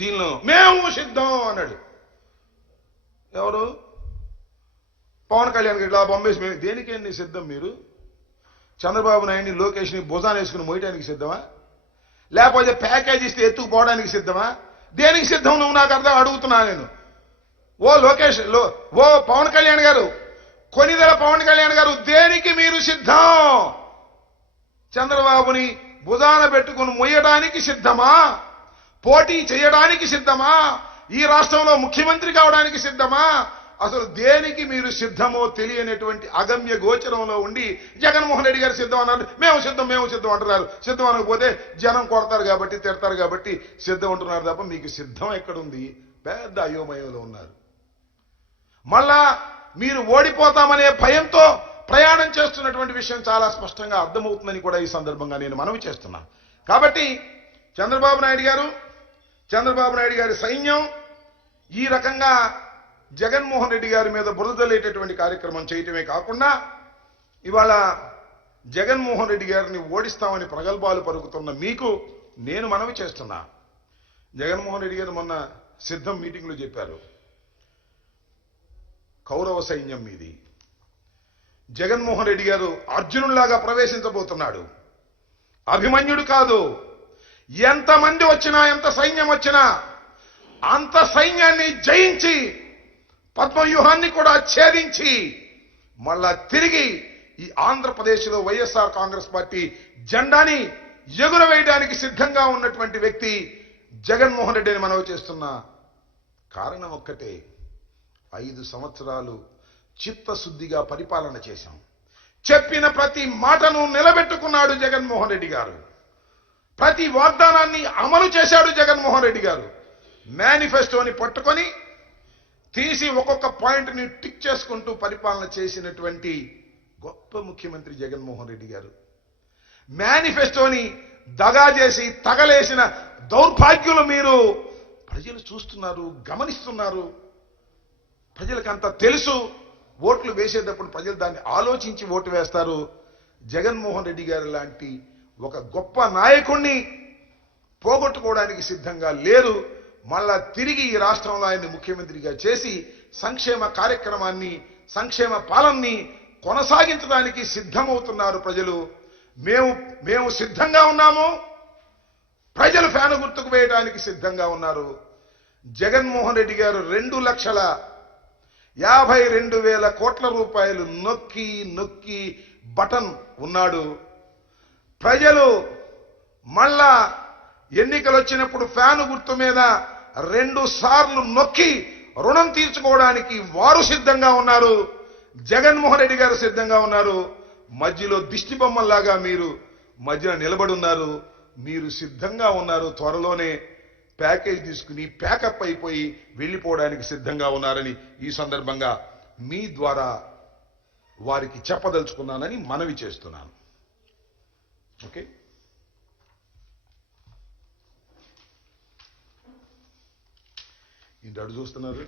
దీనిలో మేము సిద్ధం అన్నాడు. ఎవరు? పవన్ కళ్యాణ్ ఇట్లా బొంబేసి మేము దేనికేంటి సిద్ధం? మీరు చంద్రబాబు నాయుడిని లోకేష్ని భుజాన్ని వేసుకుని మోయటానికి సిద్ధమా? లేకపోతే ప్యాకేజ్ ఇస్తే ఎత్తుకుపోవడానికి సిద్ధమా? దేనికి సిద్ధం నువ్వు నాకు అర్థం అడుగుతున్నా నేను. ఓ లోకేష్ ఓ పవన్ కళ్యాణ్ గారు, కొనిదెల పవన్ కళ్యాణ్ గారు, దేనికి మీరు సిద్ధం? చంద్రబాబుని భుజాన పెట్టుకుని మొయ్యడానికి సిద్ధమా? పోటీ చేయడానికి సిద్ధమా? ఈ రాష్ట్రంలో ముఖ్యమంత్రి కావడానికి సిద్ధమా? అసలు దేనికి మీరు సిద్ధమో తెలియనటువంటి అగమ్య గోచరంలో ఉండి జగన్మోహన్ రెడ్డి గారు సిద్ధం అన్నారు. మేము సిద్ధం అంటున్నారు. సిద్ధం అనకపోతే జనం కొడతారు కాబట్టి, తిడతారు కాబట్టి సిద్ధం అంటున్నారు తప్ప మీకు సిద్ధం ఎక్కడుంది? పెద్ద అయోమయంలో ఉన్నారు. మళ్ళా మీరు ఓడిపోతామనే భయంతో ప్రయాణం చేస్తున్నటువంటి విషయం చాలా స్పష్టంగా అర్థమవుతుందని కూడా ఈ సందర్భంగా నేను మనవి చేస్తున్నాను. కాబట్టి చంద్రబాబు నాయుడు గారి సైన్యం ఈ రకంగా జగన్మోహన్ రెడ్డి గారి మీద బురదలేటటువంటి కార్యక్రమం చేయటమే కాకుండా ఇవాళ జగన్మోహన్ రెడ్డి గారిని ఓడిస్తామని ప్రగల్భాలు పలుకుతున్న మీకు నేను మనవి చేస్తున్నా. జగన్మోహన్ రెడ్డి గారు మొన్న సిద్ధం మీటింగ్లో చెప్పారు, కౌరవ సైన్యం మీది. జగన్మోహన్ రెడ్డి గారు అర్జునుడిలాగా ప్రవేశించబోతున్నాడు. అభిమన్యుడు కాదు. ఎంతమంది వచ్చినా, ఎంత సైన్యం వచ్చినా అంత సైన్యాన్ని జయించి పద్మవ్యూహాన్ని కూడా ఛేదించి మళ్ళా తిరిగి ఈ ఆంధ్రప్రదేశ్లో వైఎస్ఆర్ కాంగ్రెస్ పార్టీ జెండాని ఎగురవేయడానికి సిద్ధంగా ఉన్నటువంటి వ్యక్తి జగన్మోహన్ రెడ్డి అని మనవి చేస్తున్నా. కారణం ఒక్కటే, 5 సంవత్సరాలు చిత్తశుద్ధిగా పరిపాలన చేశాం. చెప్పిన ప్రతి మాటను నిలబెట్టుకున్నాడు జగన్మోహన్ రెడ్డి గారు. ప్రతి వాగ్దానాన్ని అమలు చేశాడు జగన్మోహన్ రెడ్డి గారు. మేనిఫెస్టోని పట్టుకొని తీసి ఒక్కొక్క పాయింట్ని టిక్ చేసుకుంటూ పరిపాలన చేసినటువంటి గొప్ప ముఖ్యమంత్రి జగన్మోహన్ రెడ్డి గారు. మేనిఫెస్టోని దగా చేసి తగలేసిన దౌర్భాగ్యులు మీరు. ప్రజలు చూస్తున్నారు, గమనిస్తున్నారు. ప్రజలకంత తెలుసు. ఓట్లు వేసేటప్పుడు ప్రజలు దాన్ని ఆలోచించి ఓటు వేస్తారు. జగన్మోహన్ రెడ్డి గారు లాంటి ఒక గొప్ప నాయకుణ్ణి పోగొట్టుకోవడానికి సిద్ధంగా లేరు. మళ్ళా తిరిగి ఈ రాష్ట్రంలో ఆయన్ని ముఖ్యమంత్రిగా చేసి సంక్షేమ కార్యక్రమాన్ని, సంక్షేమ పాలనని కొనసాగించడానికి సిద్ధమవుతున్నారు ప్రజలు. మేము సిద్ధంగా ఉన్నాము. ప్రజలు ఫ్యాను గుర్తుకు వేయడానికి సిద్ధంగా ఉన్నారు. జగన్మోహన్ రెడ్డి గారు 2,52,000 కోట్ల రూపాయలు నొక్కి నొక్కి బటన్ ఉన్నాడు. ప్రజలు మళ్ళా ఎన్నికలు వచ్చినప్పుడు ఫ్యాను గుర్తు మీద 2 సార్లు నొక్కి రుణం తీర్చుకోవడానికి వారు సిద్ధంగా ఉన్నారు. జగన్మోహన్ రెడ్డి గారు సిద్ధంగా ఉన్నారు. మధ్యలో దిష్టి బొమ్మల్లాగా మీరు మధ్యన నిలబడి ఉన్నారు. మీరు సిద్ధంగా ఉన్నారు. త్వరలోనే ప్యాకేజ్ తీసుకుని ప్యాకప్ అయిపోయి వెళ్ళిపోవడానికి సిద్ధంగా ఉన్నారని ఈ సందర్భంగా మీ ద్వారా వారికి చెప్పదలుచుకున్నానని మనవి చేస్తున్నాను. ఓకే, ఇంటి అడు చూస్తున్నారు.